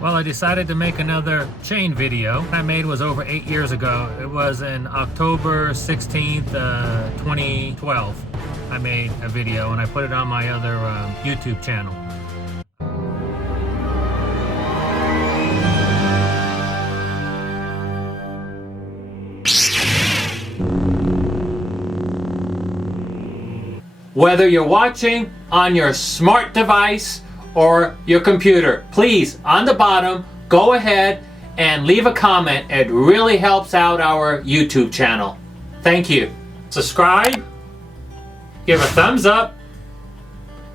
Well, I decided to make another chain video. I made was over 8 years ago. It was in October 16th, 2012. I made a video and I put it on my other YouTube channel. Whether you're watching on your smart device or your computer, please, on the bottom, go ahead and leave a comment. It really helps out our YouTube channel. Thank you. Subscribe, give a thumbs up,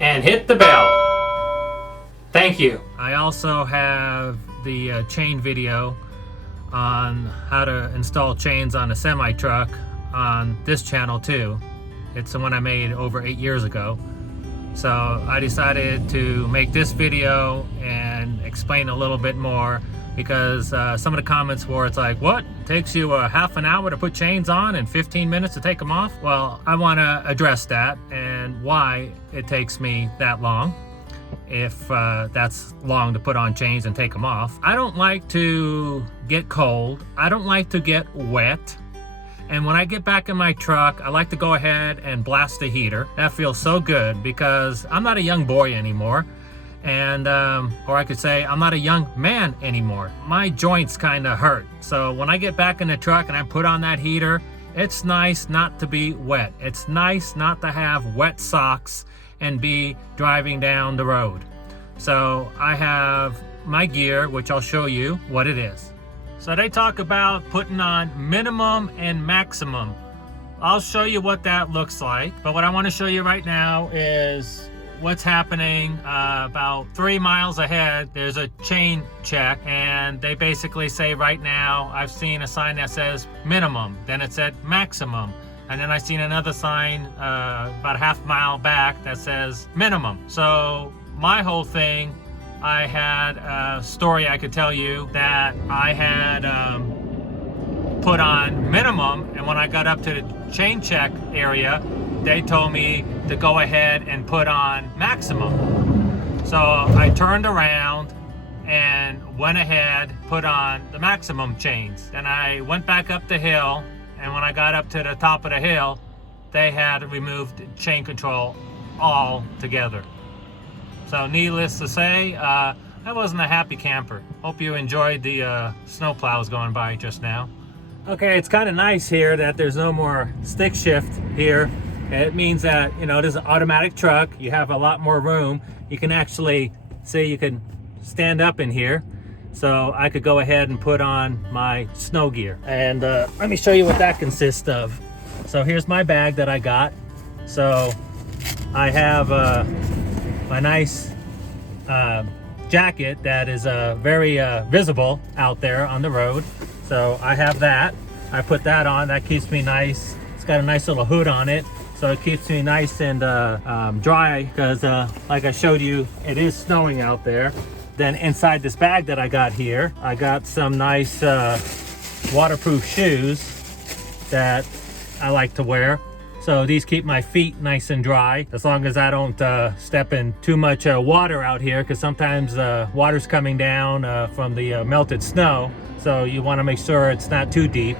and hit the bell. Thank you. I also have the chain video on how to install chains on a semi-truck on this channel too. It's the one I made over 8 years ago. So I decided to make this video and explain a little bit more because some of the comments were, it's like, what? It takes you a half an hour to put chains on and 15 minutes to take them off? Well, I want to address that and why it takes me that long, if that's long to put on chains and take them off. I don't like to get cold. I don't like to get wet. And when I get back in my truck, I like to go ahead and blast the heater. That feels so good because I'm not a young boy anymore. And, or I could say I'm not a young man anymore. My joints kind of hurt. So when I get back in the truck and I put on that heater, it's nice not to be wet. It's nice not to have wet socks and be driving down the road. So I have my gear, which I'll show you what it is. So they talk about putting on minimum and maximum. I'll show you what that looks like. But what I want to show you right now is what's happening about 3 miles ahead. There's a chain check and they basically say right now, I've seen a sign that says minimum, then it said maximum. And then I seen another sign about a half mile back that says minimum. So my whole thing, I had a story I could tell you that I had put on minimum, and when I got up to the chain check area, they told me to go ahead and put on maximum. So I turned around and went ahead, put on the maximum chains. Then I went back up the hill, and when I got up to the top of the hill, they had removed chain control altogether. So needless to say, I wasn't a happy camper. Hope you enjoyed the snow plows going by just now. Okay, it's kind of nice here that there's no more stick shift here. It means that, you know, this is an automatic truck. You have a lot more room. You can actually, see, you can stand up in here. So I could go ahead and put on my snow gear. And let me show you what that consists of. So here's my bag that I got. So I have my nice jacket that is very visible out there on the road. So I have that. I put that on. That keeps me nice. It's got a nice little hood on it, so it keeps me nice and dry because like I showed you, it is snowing out there. Then inside this bag that I got here, I got some nice waterproof shoes that I like to wear. So these keep my feet nice and dry, as long as I don't step in too much water out here, because sometimes water's coming down from the melted snow. So you want to make sure it's not too deep.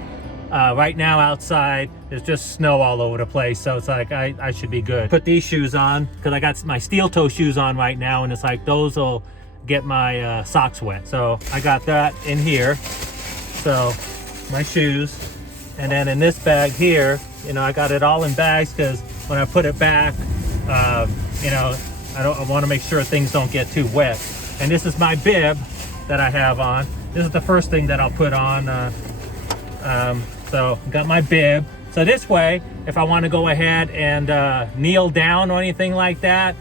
Right now outside, there's just snow all over the place. So it's like, I should be good. Put these shoes on, because I got my steel toe shoes on right now, and it's like, those will get my socks wet. So I got that in here. So my shoes. And then in this bag here, you know, I got it all in bags because when I put it back, you know, I want to make sure things don't get too wet. And this is my bib that I have on. This is the first thing that I'll put on. So got my bib. So this way, if I want to go ahead and kneel down or anything like that,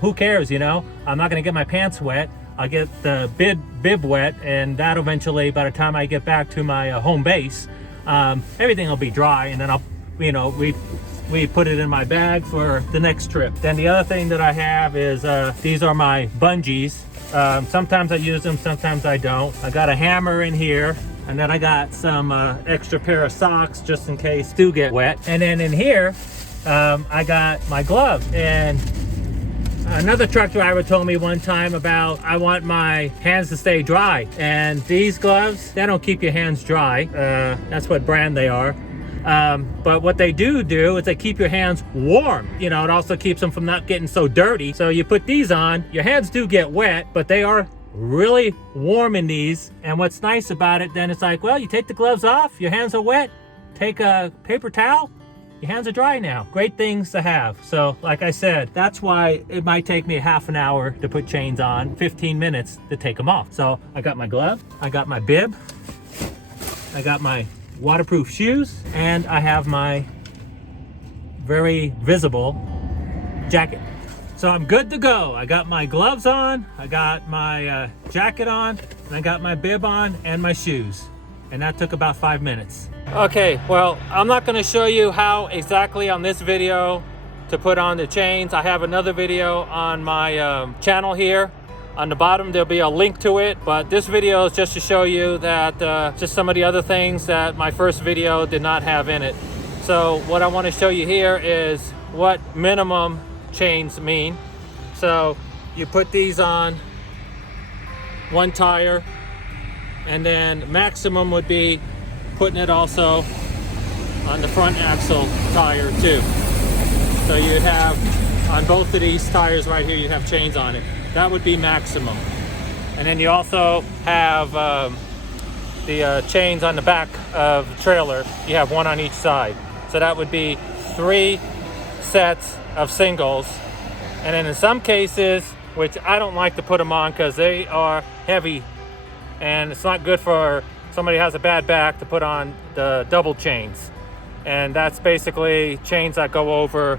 who cares, you know? I'm not going to get my pants wet. I'll get the bib wet, and that eventually, by the time I get back to my home base, everything will be dry, and then I'll, you know, we put it in my bag for the next trip. Then the other thing that I have is these are my bungees. Sometimes I use them, sometimes I don't. I got a hammer in here, and then I got some extra pair of socks just in case do get wet. And then in here, I got my glove, and Another truck driver told me one time about I want my hands to stay dry, and these gloves, they don't keep your hands dry. That's what brand they are. But what they do is they keep your hands warm. You know, it also keeps them from not getting so dirty. So you put these on, your hands do get wet, but they are really warm in these. And what's nice about it, then it's like, well, you take the gloves off, your hands are wet, take a paper towel, your hands are dry now. Great things to have. So like I said, that's why it might take me half an hour to put chains on, 15 minutes to take them off. So I got my glove, I got my bib, I got my waterproof shoes, and I have my very visible jacket. So I'm good to go. I got my gloves on, I got my jacket on, and I got my bib on and my shoes. And that took about 5 minutes. Okay, well, I'm not going to show you how exactly on this video to put on the chains. I have another video on my channel here. On the bottom there'll be a link to it, but this video is just to show you that just some of the other things that my first video did not have in it. So what I want to show you here is what minimum chains mean. So you put these on one tire, and then maximum would be putting it also on the front axle tire too. So you'd have on both of these tires right here, you have chains on it. That would be maximum. And then you also have the chains on the back of the trailer. You have one on each side. So that would be 3 sets of singles. And then in some cases, which I don't like to put them on because they are heavy and it's not good for somebody who has a bad back to put on the double chains. And that's basically chains that go over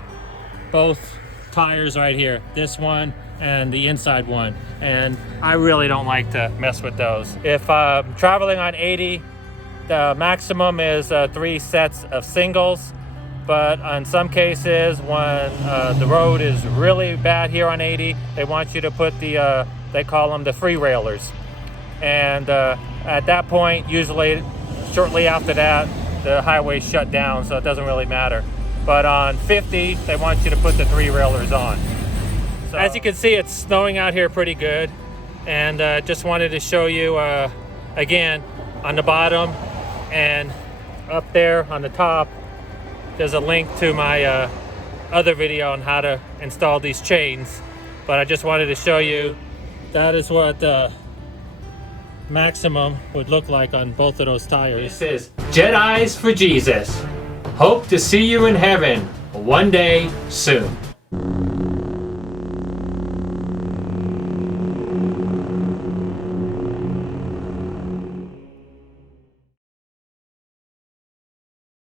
both tires right here, this one and the inside one, and I really don't like to mess with those. If I'm traveling on 80, the maximum is 3 sets of singles, but in some cases when the road is really bad here on 80, they want you to put the they call them the free railers, and at that point, usually shortly after that, the highway's shut down, so it doesn't really matter. But on 50, they want you to put the 3 railers on. So, as you can see, it's snowing out here pretty good, and just wanted to show you again on the bottom and up there on the top, there's a link to my other video on how to install these chains. But I just wanted to show you that is what maximum would look like on both of those tires. This is Jedi's for Jesus. Hope to see you in heaven one day soon.